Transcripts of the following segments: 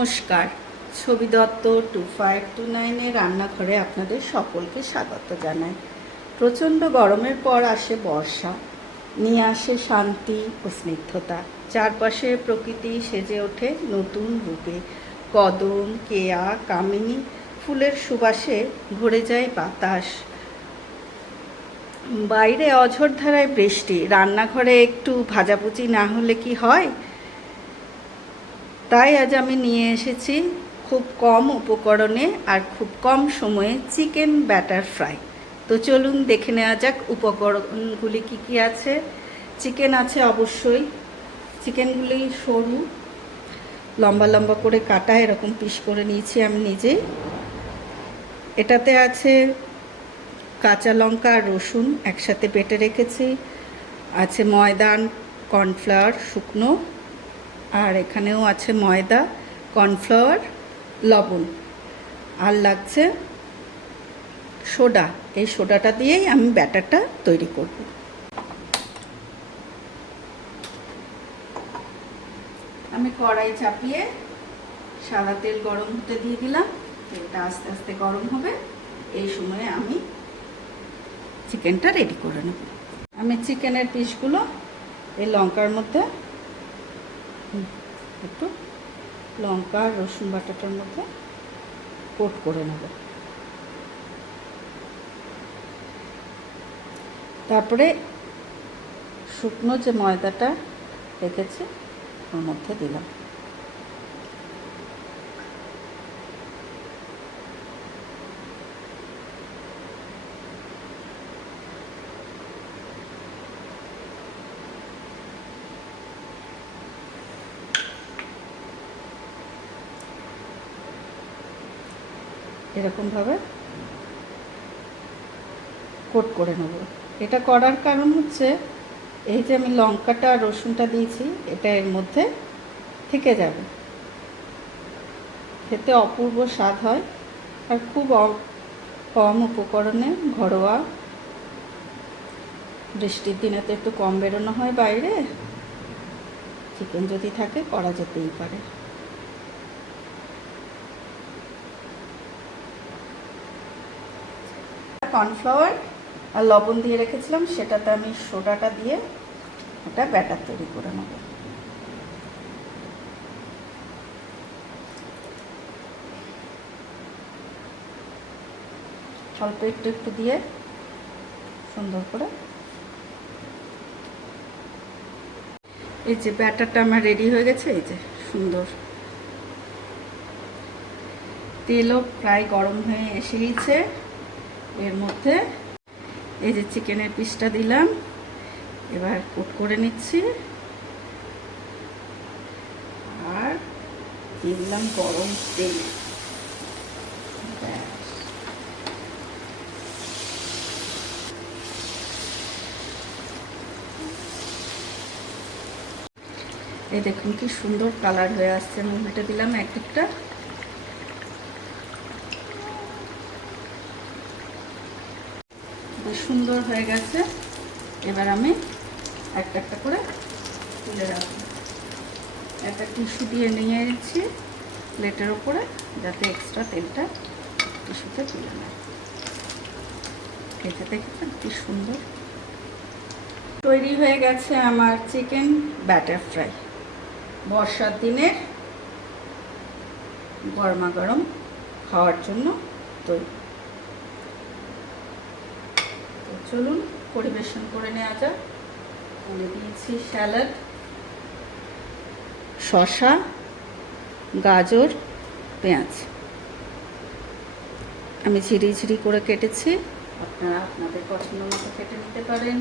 নমস্কার, ছবি দত্ত 2529 রান্নাঘরে আপনাদের সকলকে স্বাগত জানাই। প্রচণ্ড গরমের পর আসে বর্ষা, নিয়ে আসে শান্তি ও স্নিগ্ধতা। চারপাশে প্রকৃতি সেজে ওঠে নতুন রূপে। কদম, কেয়া, কামিনী ফুলের সুবাসে ভরে যায় বাতাস। বাইরে অঝোর ধারায় বৃষ্টি, রান্নাঘরে একটু ভাজাভুজি না হলে কি হয়। তাই আজ আমি নিয়ে এসেছি খুব কম উপকরণে আর খুব কম সময়ে চিকেন ব্যাটার ফ্রাই। তো চলুন দেখে নেওয়া যাক উপকরণগুলি কি কি আছে। চিকেন আছে অবশ্যই। চিকেনগুলি সরু, লম্বা লম্বা করে কাটা, এরকম পিস করে নিয়েছি আমি নিজেই। এটাতে আছে কাঁচা লঙ্কা আর রসুন একসাথে বেটে রেখেছি, আছে ময়দা, কর্নফ্লাওয়ার শুকনো, আর এখানেও আছে ময়দা, কর্নফ্লাওয়ার, লবণ, আর লাগছে সোডা। এই সোডাটা দিয়েই আমি ব্যাটারটা তৈরি করব। আমি কড়াই চাপিয়ে সাদা তেল গরম হতে দিয়ে দিলাম। তেলটা আস্তে আস্তে গরম হবে, এই সময়ে আমি চিকেনটা রেডি করে নেব। আমি চিকেনের পিসগুলো এই লঙ্কার মধ্যে একটু লঙ্কা আর রসুন বাটাটার মধ্যে কোট করে নেব। তারপরে শুকনো যে ময়দাটা রেখেছি ওর মধ্যে দিলাম। এরকমভাবে কোট করে নেব। এটা করার কারণ হচ্ছে এই যে আমি লঙ্কাটা আর রসুনটা দিয়েছি, এটা এর মধ্যে থেকে যাবে, খেতে অপূর্ব স্বাদ হয়। আর খুব কম উপকরণে ঘরোয়া, বৃষ্টির দিনে তো একটু কম বেরোনো হয় বাইরে, চিকেন যদি থাকে করা যেতেই পারে। কর্নফ্লাওয়ার আর লবণ দিয়ে রেখেছিলাম, সেটাতে আমি সোডাটা দিয়ে একটা ব্যাটার তৈরি করে নেব। অল্প একটু একটু দিয়ে সুন্দর করে এই যে ব্যাটারটা আমার রেডি হয়ে গেছে। এই যে সুন্দর তেলও প্রায় গরম হয়ে এসেছে। এর মধ্যে এই যে চিকেনের পিসটা দিলাম, এবার কোট করে নিচ্ছি, আর দিয়ে দিলাম গরম তেল। এই দেখুন কি সুন্দর কালার হয়ে আসছে। আমি উল্টে দিলাম এক একটা। সুন্দর হয়ে গেছে। এবার আমি একটা একটা করে তুলে রাখবো। একটা টিস্যু দিয়ে নিয়ে নিচ্ছি প্লেটের ওপরে, যাতে এক্সট্রা তেলটা টিস্যুতে তুলে নেয়। খেতে দেখেছেন কি সুন্দর তৈরি হয়ে গেছে আমার চিকেন ব্যাটার ফ্রাই। বর্ষার দিনের গরমা গরম খাওয়ার জন্য তৈরি। চলুন পরিবেশন করে নেওয়া যাক। আমি দিয়েছি স্যালাড, শসা, গাজর, পেঁয়াজ। আমি ঝিরি ঝিরি করে কেটেছি, আপনারা আপনাদের পছন্দ মতো কেটে নিতে পারেন।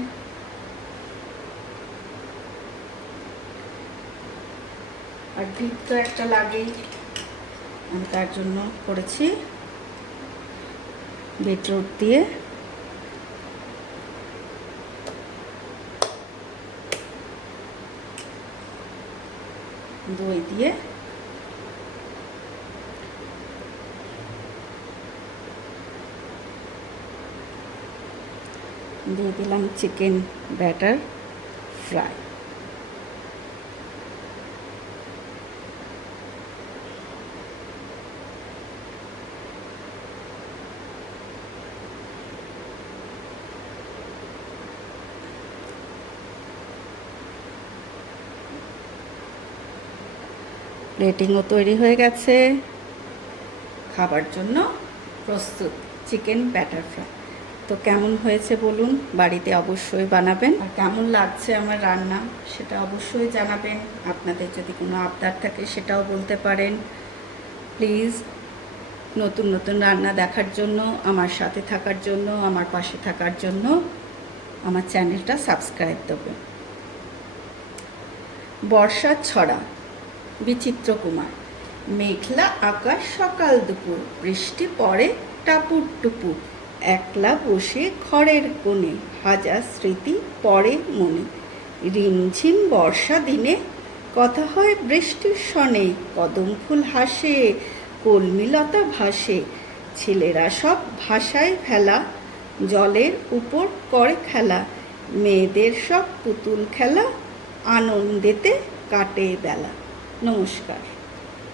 আর ডিপ তো একটা লাগেই, আমি তার জন্য করেছি বিটরুট দিয়ে, দই দিয়ে, দিয়ে দিলাম চিকেন ব্যাটার ফ্রাই। প্লেটিংও তৈরি হয়ে গেছে, খাবার জন্য প্রস্তুত চিকেন ব্যাটার ফ্রাই। তো কেমন হয়েছে বলুন, বাড়িতে অবশ্যই বানাবেন। আর কেমন লাগছে আমার রান্না সেটা অবশ্যই জানাবেন। আপনাদের যদি কোনো আবদার থাকে সেটাও বলতে পারেন। প্লিজ নতুন নতুন রান্না দেখার জন্য, আমার সাথে থাকার জন্য, আমার পাশে থাকার জন্য আমার চ্যানেলটা সাবস্ক্রাইব দেবেন। বর্ষার ছড়া, বিচিত্র কুমার। মেঘলা আকাশ সকাল দুপুর, বৃষ্টি পড়ে টাপুর টুপুর। একলা বসে ঘরের কোণে, হাজার স্মৃতি পড়ে মনে। রিমঝিম বর্ষা দিনে, কথা হয় বৃষ্টির সনে। কদম ফুল হাসে, কলমিলতা ভাসে। ছেলেরা সব ভাষায় ফেলা, জলের উপর করে খেলা। মেয়েদের সব পুতুল খেলা, আনন্দেতে কাটে বেলা। নমস্কার।